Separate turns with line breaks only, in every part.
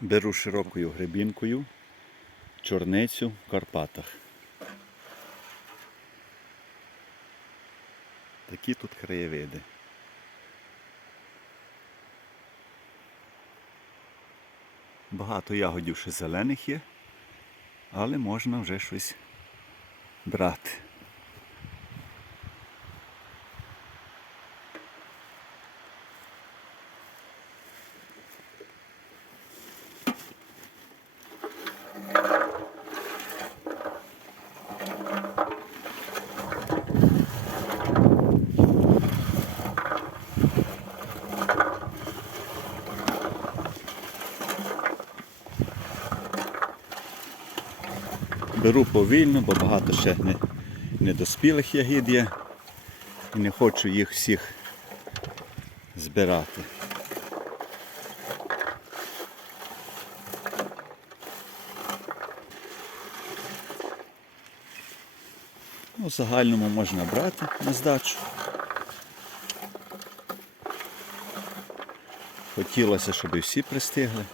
Беру широкою гребінкою чорницю в Карпатах. Такі тут краєвиди. Багато ягодів ще зелених є, але можна вже щось брати. Беру повільно, бо багато ще не, недоспілих ягід є. І не хочу їх всіх збирати. Ну, в загальному можна брати на здачу. Хотілося, щоб і всі пристигли.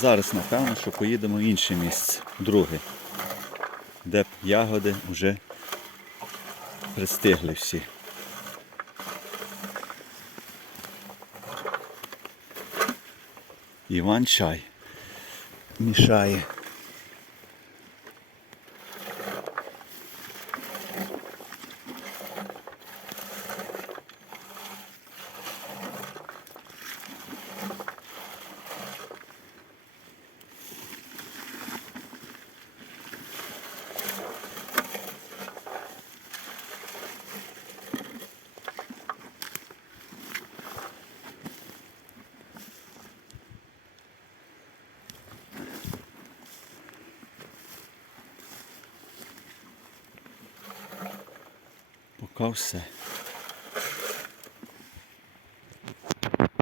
Зараз, напевно, що поїдемо в інше місце, друге, де ягоди вже пристигли всі. Іван чай мішає. calça.